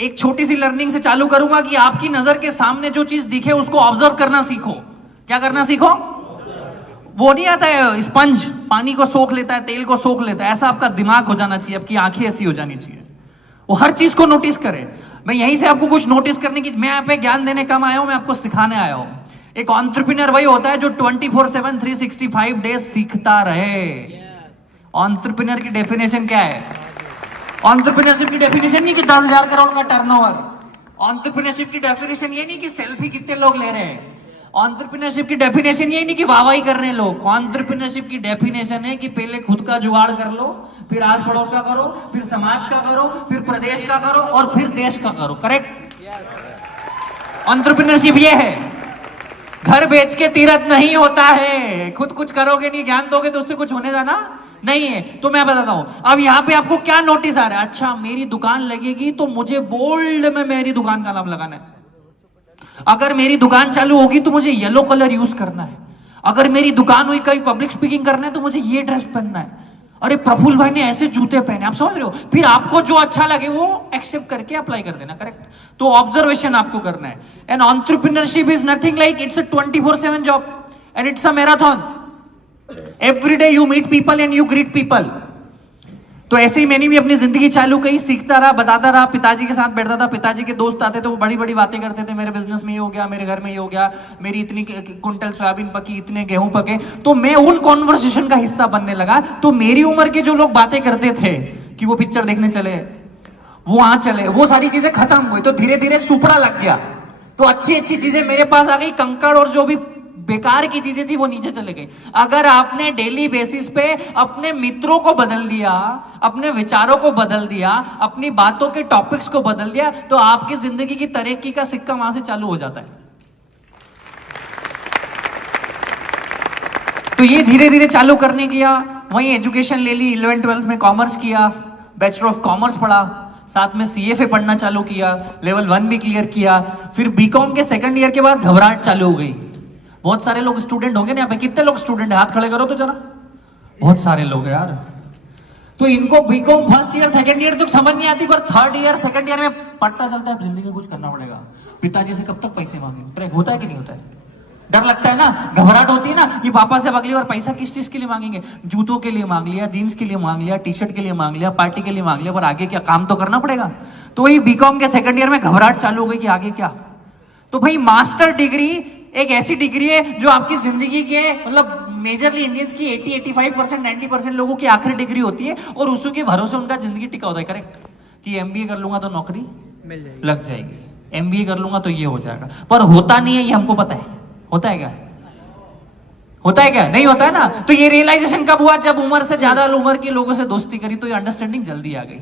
एक छोटी सी लर्निंग से चालू करूंगा कि आपकी नजर के सामने जो चीज दिखे उसको ऑब्जर्व करना सीखो। क्या करना सीखो? वो नहीं आता है स्पंज, पानी को सोख लेता है, तेल को सोख लेता है, ऐसा आपका दिमाग हो जाना चाहिए, आपकी आंखें ऐसी हो जानी चाहिए, वो हर चीज को नोटिस करे। मैं यहीं से आपको कुछ नोटिस करने की, मैं यहाँ पे ज्ञान देने कम आया हूं, मैं आपको सिखाने आया हूं। एक एंटरप्रेन्योर वही होता है जो 24/7 365 डेज सीखता रहे। एंटरप्रेन्योर की डेफिनेशन क्या है? एंटरप्रेन्योरशिप की डेफिनेशन नहीं कि 10,000 करोड़ का टर्नओवर। एंटरप्रेन्योरशिप की डेफिनेशन ये नहीं कि सेल्फी कितने लोग ले रहे हैं। एंटरप्रेन्योरशिप की डेफिनेशन ये नहीं कि वाहवाही कर रहे हैं लोग। एंटरप्रेन्योरशिप की डेफिनेशन है कि पहले खुद का जुगाड़ कर लो, फिर आस पड़ोस का करो, फिर समाज का करो, फिर प्रदेश का करो और फिर देश का करो। करेक्ट? एंटरप्रेन्योरशिप ये है। घर बेच के तीरथ नहीं होता है। खुद कुछ करोगे नहीं, ज्ञान दोगे तो उससे कुछ होने जाना नहीं है। तो मैं बताता हूं, अब यहां पे आपको क्या नोटिस आ रहा है? अच्छा, मेरी दुकान लगेगी तो मुझे बोल्ड में मेरी दुकान का नाम लगाना है। अगर मेरी दुकान चालू होगी तो मुझे येलो कलर यूज करना है। अगर मेरी दुकान हुई, कहीं पब्लिक स्पीकिंग करना है तो मुझे ये ड्रेस पहनना है। अरे प्रफुल्ल भाई ने ऐसे जूते पहने, आप समझ रहे हो? फिर आपको जो अच्छा लगे वो एक्सेप्ट करके अप्लाई कर देना। करेक्ट? तो ऑब्जर्वेशन आपको करना है। And entrepreneurship is nothing like, it's a 24/7 job and it's a marathon. Every day you meet people and you greet people. तो ऐसे ही मैंने भी अपनी जिंदगी चालू करी, सीखता रहा, बताता रहा। पिताजी के साथ बैठता था, पिताजी के दोस्त आते थे, वो बड़ी बड़ी बातें करते थे, मेरे बिजनेस में ये हो गया, मेरे घर में ये हो गया, मेरी इतनी कुंटल सोयाबीन पकी, इतने गेहूं पके। तो मैं उन कॉन्वर्सेशन का हिस्सा बनने लगा। तो मेरी उम्र के जो लोग बातें करते थे कि वो पिक्चर देखने चले, वो वहां चले, वो सारी चीजें खत्म हुई। तो धीरे धीरे सुपड़ा लग गया। तो अच्छी अच्छी चीजें मेरे पास आ गई, कंकड़ और जो भी बेकार की चीजें थी वो नीचे चले गई। अगर आपने डेली बेसिस पे अपने मित्रों को बदल दिया, अपने विचारों को बदल दिया, अपनी बातों के टॉपिक्स को बदल दिया, तो आपकी जिंदगी की तरक्की का सिक्का वहां से चालू हो जाता है। तो ये धीरे धीरे चालू करने किया। वहीं एजुकेशन ले ली, 11th-12th में कॉमर्स किया, बैचलर ऑफ कॉमर्स पढ़ा, साथ में सीएफए पढ़ना चालू किया, लेवल 1 भी क्लियर किया। फिर बीकॉम के सेकंड ईयर के बाद घबराहट चालू हो गई। बहुत सारे लोग स्टूडेंट होंगे ना यहाँ पे, कितने लोग स्टूडेंट है? हाथ खड़े करो तो जरा। बहुत सारे लोग हैं यार। तो इनको BCom first year second year तक समझ नहीं आती, पर थर्ड ईयर सेकंड ईयर में पता चलता है जिंदगी में कुछ करना पड़ेगा। पिताजी से कब तक पैसे मांगे? होता है कि नहीं होता है? डर लगता है ना, घबराहट होती है ना कि पापा से अगली बार पैसा किस चीज के लिए मांगेंगे। जूतों के लिए मांग लिया, जीन्स के लिए मांग लिया, टी शर्ट के लिए मांग लिया, पार्टी के लिए मांग लिया, पर आगे क्या? काम तो करना पड़ेगा। तो वही बीकॉम के सेकंड ईयर में घबराहट चालू हो गई कि आगे क्या। तो भाई मास्टर डिग्री एक ऐसी डिग्री है जो आपकी जिंदगी के, मतलब मेजरली इंडियंस की 80-85%, 90% लोगों की आखिरी डिग्री होती है और उसी के भरोसे उनका जिंदगी टिका होता है। करेक्ट? कि एमबीए कर लूंगा तो नौकरी मिल जाएगी, लग जाएगी, एमबीए कर लूंगा तो ये हो जाएगा। पर होता नहीं है, ये हमको पता है। होता है क्या? होता है क्या? नहीं होता है ना। तो ये रियलाइजेशन कब हुआ? जब उम्र से ज्यादा उम्र के लोगों से दोस्ती करी तो ये अंडरस्टैंडिंग जल्दी आ गई।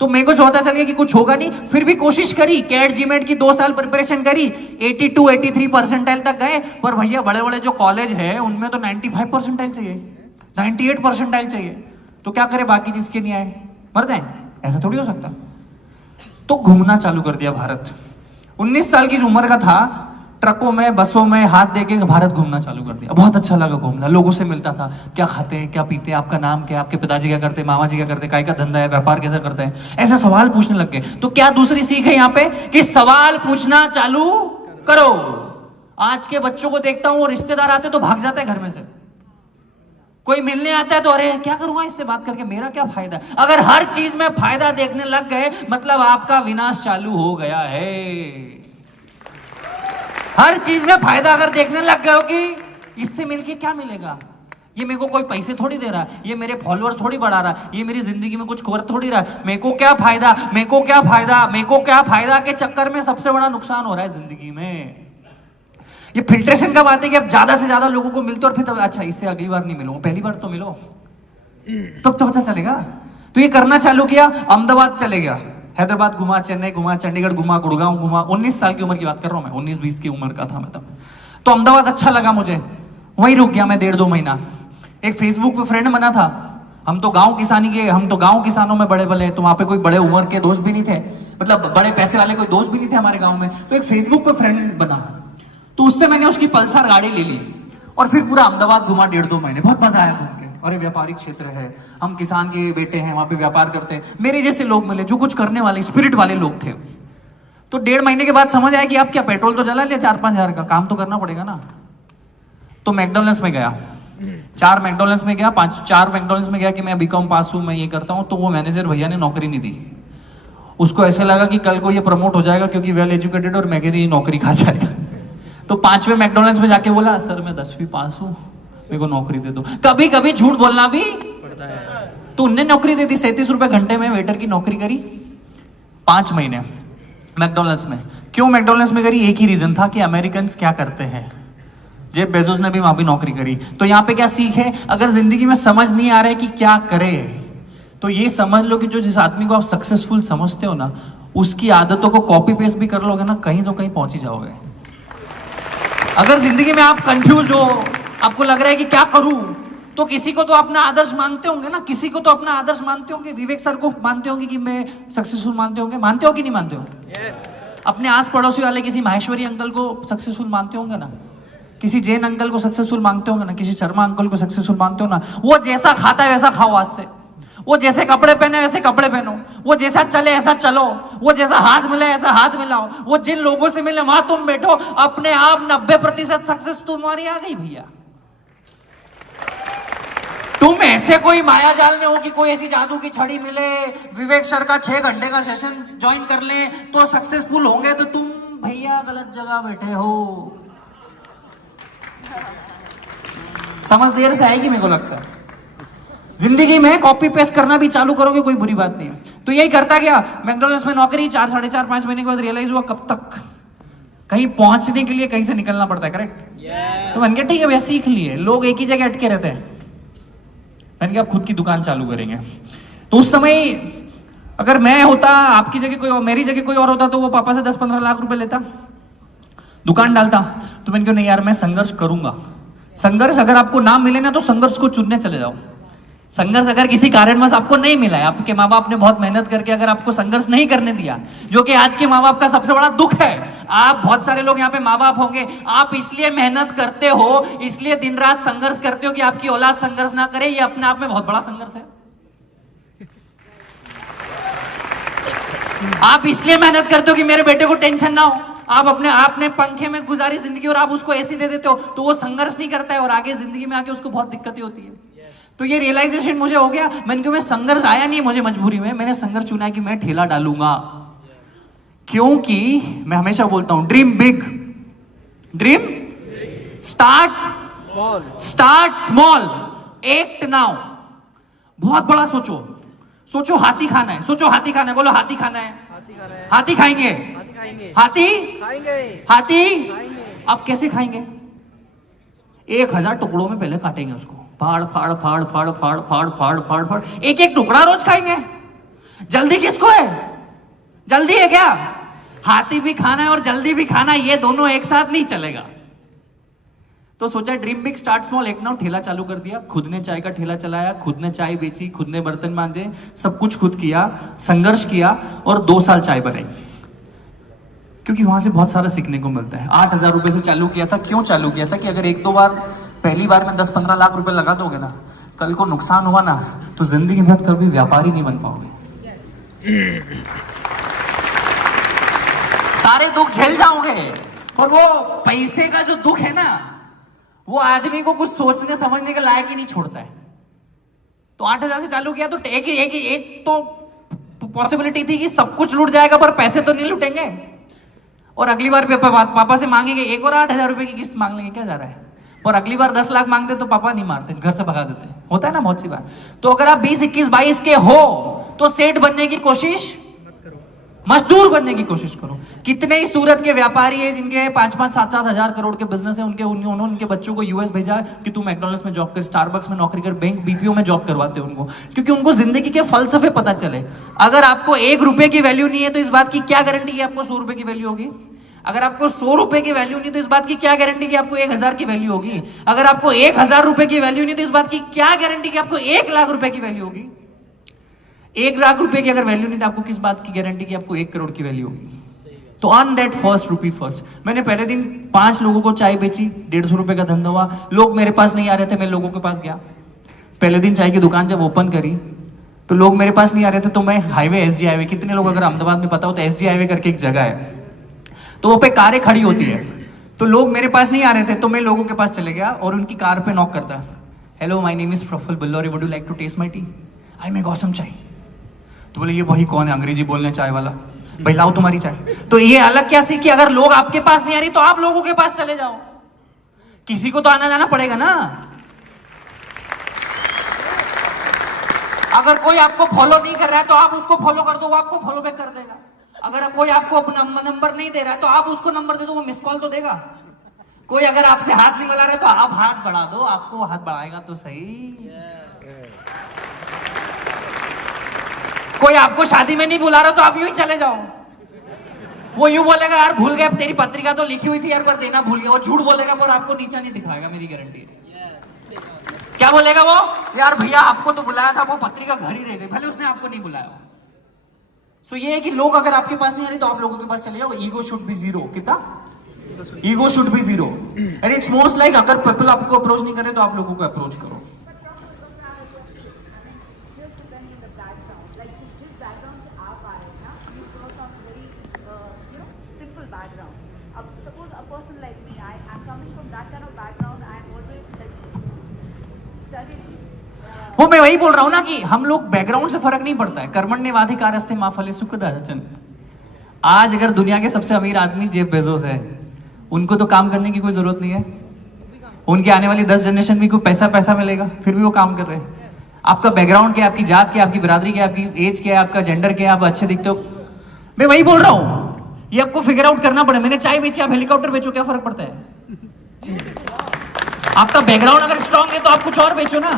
तो मेरे को पता चल गया कि कुछ होगा नहीं, फिर भी कोशिश करी। कैट जीमेट की 2 साल प्रिपरेशन करी, 82-83 परसेंटाइल तक गए। पर भैया बड़े बड़े जो कॉलेज है उनमें तो 95 परसेंटाइल चाहिए, 98 परसेंटाइल चाहिए। तो क्या करे, बाकी जिसके नहीं आए मर जाए? ऐसा थोड़ी हो सकता। तो घूमना चालू कर दिया भारत। 19 साल की उम्र का था, ट्रकों में बसों में हाथ देके भारत घूमना चालू कर दिया। बहुत अच्छा लगा घूमना, लोगों से मिलता था, क्या खाते हैं, क्या पीते हैं, आपका नाम क्या, आपके पिताजी क्या करते हैं, मामा जी क्या करते हैं, काय का धंधा है, व्यापार कैसे करते हैं, ऐसे सवाल पूछने लग गए। तो क्या दूसरी सीख है यहाँ पे कि सवाल पूछना चालू करो। आज के बच्चों को देखता हूँ, रिश्तेदार आते तो भाग जाता है घर में से। कोई मिलने आता है तो अरे क्या करूंगा इससे बात करके, मेरा क्या फायदा। अगर हर चीज में फायदा देखने लग गए मतलब आपका विनाश चालू हो गया है। हर चीज में फायदा अगर देखने लग गए हो कि इससे मिलके क्या मिलेगा, ये मेरे को कोई पैसे थोड़ी दे रहा है, ये मेरे फॉलोअर थोड़ी बढ़ा रहा है, ये मेरी जिंदगी में कुछ कर थोड़ी रहा है, मेरे को क्या फायदा, मेरे को क्या फायदा, मेरे को क्या फायदा के चक्कर में सबसे बड़ा नुकसान हो रहा है जिंदगी में। ये फिल्ट्रेशन का बात है कि अब ज्यादा से ज्यादा लोगों को मिलते और फिर तब अच्छा इससे अगली बार नहीं मिलो, पहली बार तो मिलो, तब तो पता चलेगा। तो ये करना चालू किया, अहमदाबाद चले गया, हैदराबाद घुमा, चेन्नई घुमा, चंडीगढ़ घुमा, गुड़गांव घुमा। 19 साल की उम्र की बात कर रहा हूं मैं, 19-20 की उम्र का था मैं तब। तो अहमदाबाद अच्छा लगा मुझे, वहीं रुक गया मैं 1.5-2 महीना। एक फेसबुक पे फ्रेंड बना था, हम तो गांव किसानी के, हम तो गांव किसानों में बड़े बड़े, तो वहां पे कोई बड़े उम्र के दोस्त भी नहीं थे, मतलब बड़े पैसे वाले कोई दोस्त भी नहीं थे हमारे गांव में। तो एक फेसबुक पे फ्रेंड बना, तो उससे मैंने उसकी पल्सर गाड़ी ले ली और फिर पूरा अहमदाबाद घुमा 1.5-2 महीने। बहुत मजा आया घूम के। अरे व्यापारिक क्षेत्र है, हम किसान के बेटे हैं, वहां पे व्यापार करते हैं, मेरे जैसे लोग मिले जो कुछ करने वाले स्पिरिट वाले लोग थे। तो 1.5 महीने के बाद समझ आया कि आप क्या पेट्रोल तो जला लिया 4-5 हजार का, काम तो करना पड़ेगा ना। तो मैकडॉनल्ड्स में गया, 4 मैकडॉनल्ड्स में गया, 4 मैकडॉनल्ड्स में गया कि मैं बीकॉम पास हूं, मैं ये करता हूं। तो वो मैनेजर भैया ने नौकरी नहीं दी। उसको ऐसे लगा कि कल को ये प्रमोट हो जाएगा क्योंकि वेल एजुकेटेड और मेरी नौकरी खा जाएगा। तो 5वें मैकडॉनल्ड्स में जाके बोला, सर मैं 10वीं पास हूं, मेरे को नौकरी दे दो। कभी कभी झूठ बोलना भी पड़ता है। तो उनने नौकरी दे दी, 37 रुपए घंटे में वेटर की नौकरी करी 5 महीने मैकडॉनल्ड्स में। क्यों मैकडॉनल्ड्स में करी? एक ही रीजन था कि अमेरिकन क्या करते हैं। जेफ बेजोस ने भी वहां भी नौकरी करी। तो यहाँ पे क्या सीख है? अगर जिंदगी में समझ नहीं आ रहा है कि क्या करे, तो ये समझ लो कि जो जिस आदमी को आप सक्सेसफुल समझते हो ना, उसकी आदतों को कॉपी पेस्ट भी कर लोगे ना, कहीं तो कहीं पहुंच ही जाओगे। अगर जिंदगी में आप कंफ्यूज हो, आपको लग रहा है कि क्या करूं, तो किसी को तो अपना आदर्श मानते होंगे ना, किसी को तो अपना आदर्श मानते होंगे। विवेक सर को मानते होंगे कि मैं सक्सेसफुल मानते होंगे, मानते हो कि नहीं मानते हो? अपने आस पड़ोसी वाले किसी माहेश्वरी अंकल को सक्सेसफुल मानते होंगे ना, किसी जैन अंकल को सक्सेसफुल मानते होंगे ना, किसी शर्मा अंकल को सक्सेसफुल मानते हो ना। वो जैसा खाता है वैसा खाओ आज से, वो जैसे कपड़े पहने वैसे कपड़े पहनो, वो जैसा चले ऐसा चलो, वो जैसा हाथ मिले ऐसा हाथ मिलाओ, वो जिन लोगों से मिले वहां तुम बैठो। अपने आप 90% सक्सेस तुम्हारी आ गई भैया। तुम ऐसे कोई माया जाल में हो कि कोई ऐसी जादू की छड़ी मिले, विवेक सर का 6 घंटे का सेशन ज्वाइन कर ले तो सक्सेसफुल होंगे, तो तुम भैया गलत जगह बैठे हो। समझ देर से आएगी मेरे को लगता है। जिंदगी में कॉपी पेस्ट करना भी चालू करोगे कोई बुरी बात नहीं है। तो यही करता गया, मैकडॉनल्ड्स में नौकरी 4, 4.5, 5 महीने के बाद रियलाइज हुआ कब तक कहीं पहुंचने के लिए कहीं से निकलना पड़ता है। करेक्ट? तो मैंने कहा ठीक है भैया सीख लिए। लोग एक ही जगह अटके रहते हैं, मैंने कहा आप खुद की दुकान चालू करेंगे। तो उस समय अगर मैं होता, आपकी जगह कोई और, मेरी जगह कोई और होता, तो वो पापा से 10-15 लाख रुपए लेता, दुकान डालता। तो मैंने कहा नहीं यार, मैं संघर्ष करूंगा। संघर्ष अगर आपको ना मिले ना, तो संघर्ष को चुनने चले जाओ। संघर्ष अगर किसी कारणवश आपको नहीं मिला है, आपके माँ बाप ने बहुत मेहनत करके अगर आपको संघर्ष नहीं करने दिया, जो कि आज के माँ बाप का सबसे बड़ा दुख है। आप बहुत सारे लोग यहाँ पे माँ बाप होंगे, आप इसलिए मेहनत करते हो, इसलिए दिन रात संघर्ष करते हो कि आपकी औलाद संघर्ष ना करे। ये अपने आप में बहुत बड़ा संघर्ष है। आप इसलिए मेहनत करते हो कि मेरे बेटे को टेंशन ना हो। आप आपने पंखे में गुजारी जिंदगी और आप उसको ऐसी दे देते हो, तो वो संघर्ष नहीं करता है और आगे जिंदगी में आके उसको बहुत दिक्कतें होती है। तो ये रियलाइजेशन मुझे हो गया। मैंने कहा मैं संघर्ष आया नहीं मुझे मजबूरी में, मैंने संघर्ष चुना है कि मैं ठेला डालूंगा। क्योंकि मैं हमेशा बोलता हूं dream big, dream start small, act now. बहुत बड़ा सोचो। सोचो हाथी खाना है, सोचो हाथी खाना है, बोलो हाथी खाना है, हाथी खाएंगे, हाथी आप कैसे खाएंगे? 1000 टुकड़ों में पहले काटेंगे उसको, फाड़ फाड़ फाड़ फाड़ फाड़ फाड़ फाड़ फाड़ फाड़, एक एक टुकड़ा रोज खाएंगे। जल्दी किसको है? जल्दी है क्या? हाथी भी खाना है और जल्दी भी खाना, ये दोनों एक साथ नहीं चलेगा। तो सोचा ड्रीम बिग स्टार्ट स्मॉल, एक ना ठेला चालू कर दिया। खुद ने चाय का ठेला चलाया, खुद ने चाय बेची, खुद ने बर्तन मांजे, सब कुछ खुद किया, संघर्ष किया और 2 साल चाय बनाई। क्योंकि वहां से बहुत सारा सीखने को मिलता है। 8000 रुपए से चालू किया था। क्यों चालू किया था? कि अगर 1-2 बार, पहली बार में 10-15 लाख रुपए लगा दोगे ना, कल को नुकसान हुआ ना, तो जिंदगी में कभी व्यापारी नहीं बन पाओगे। सारे दुख झेल जाओगे। और वो पैसे का जो दुख है ना, वो आदमी को कुछ सोचने समझने के लायक ही नहीं छोड़ता है। तो 8000 से चालू किया, तो एक तो पॉसिबिलिटी थी कि सब कुछ लूट जाएगा पर पैसे तो नहीं लूटेंगे। और अगली बार पापा से मांगेंगे, एक और 8000 रुपए की किस्त मांग लेंगे, क्या जा रहा है। और अगली बार 10 लाख मांगते तो पापा नहीं मारते, घर से भगा देते। होता है ना बहुत सी बार। तो अगर आप 20, 21, 22 के हो, तो सेठ बनने की कोशिश, मजदूर बनने की कोशिश करो। कितने ही सूरत के व्यापारी है जिनके 5-5, 7-7 हजार करोड़ के बिजनेस है, उन्होंने उनके बच्चों को यूएस भेजा कि तू मैकडॉनल्ड्स में जॉब कर, स्टारबक्स में नौकरी कर, बैंक बीपीओ में जॉब करवाते हैं उनको, क्योंकि उनको जिंदगी के फलसफे पता चले। अगर आपको 1 रुपए की वैल्यू नहीं है, तो इस बात की क्या गारंटी कि आपको 100 रुपए की वैल्यू होगी? अगर आपको 100 रुपए की वैल्यू नहीं, तो इस बात की क्या गारंटी कि आपको 1000 की वैल्यू होगी? अगर आपको 1000 रुपए की वैल्यू नहीं, तो इस बात की क्या गारंटी कि आपको 1 लाख रुपए की वैल्यू होगी? 1 लाख रुपए की अगर वैल्यू नहीं, तो आपको किस बात की गारंटी कि आपको 1 करोड़ की वैल्यू होगी? तो earn that first rupee first. मैंने पहले दिन 5 लोगों को चाय बेची, 150 रुपए का धंधा हुआ। लोग मेरे पास नहीं आ रहे थे, मैं लोगों के पास गया। पहले दिन चाय की दुकान जब ओपन करी, तो लोग मेरे पास नहीं आ रहे थे, तो मैं हाईवे, एसजी हाईवे, कितने लोग अगर अहमदाबाद में पता हो तो एसजी हाईवे करके एक जगह है, तो वो पे कारें खड़ी होती है, तो लोग मेरे पास नहीं आ रहे थे, तो मैं लोगों के पास चले गया और उनकी कार पे नॉक करता, hello my name is Praful Ballauri, would you like to taste my tea, I make awesome chai. तो बोले ये वही कौन है अंग्रेजी बोलने चाय वाला, भाई लाओ तुम्हारी चाय। तो ये अलग क्या सी कि अगर लोग आपके पास नहीं आ रही तो आप लोगों के पास चले जाओ, किसी को तो आना जाना पड़ेगा ना। अगर कोई आपको फॉलो नहीं कर रहा है तो आप उसको फॉलो कर दो, वो आपको फॉलो बैक कर देगा। अगर कोई आपको अपना नंबर नहीं दे रहा है तो आप उसको नंबर दे दो, वो मिस कॉल तो देगा। कोई अगर आपसे हाथ नहीं मिला रहा है तो आप हाथ बढ़ा दो, आपको हाथ बढ़ाएगा तो सही। कोई आपको शादी में नहीं बुला रहा तो आप यूं ही चले जाओ। वो यूं बोलेगा यार भूल गए, तेरी पत्रिका तो लिखी हुई थी यार पर देना भूल गया, वो झूठ बोलेगा पर आपको नीचा नहीं दिखाएगा, मेरी गारंटी है। क्या बोलेगा वो, यार भैया आपको तो बुलाया था, वो पत्रिका घर ही रह गई, भले उसने आपको नहीं बुलाया। सो ये है कि लोग अगर आपके पास नहीं आ रहे तो आप लोगों के पास चले जाओ। Ego should be zero. कितना ego should be zero, and it's most like अगर पीपल आपको अप्रोच नहीं कर रहे तो आप लोगों को अप्रोच करो। वो मैं वही बोल रहा हूं ना कि हम लोग बैकग्राउंड से फर्क नहीं पड़ता है। कर्मण्येवाधिकारस्ते मा फले सुखदाचन। आज अगर दुनिया के सबसे अमीर आदमी जेफ बेजोस है, उनको तो काम करने की कोई जरूरत नहीं है, उनके आने वाली 10 जनरेशन में कोई पैसा मिलेगा, फिर भी वो काम कर रहे हैं। आपका बैकग्राउंड क्या है, आपकी जात क्या है, आपकी बिरादरी क्या है, आपकी एज क्या है, आपका जेंडर क्या है, आप अच्छे दिखते हो, मैं वही बोल रहा हूं, ये आपको फिगर आउट करना पड़े। मैंने चाय बेची, आप हेलीकॉप्टर बेचो, क्या फर्क पड़ता है? आपका बैकग्राउंड अगर स्ट्रांग है तो आप कुछ और बेचो ना।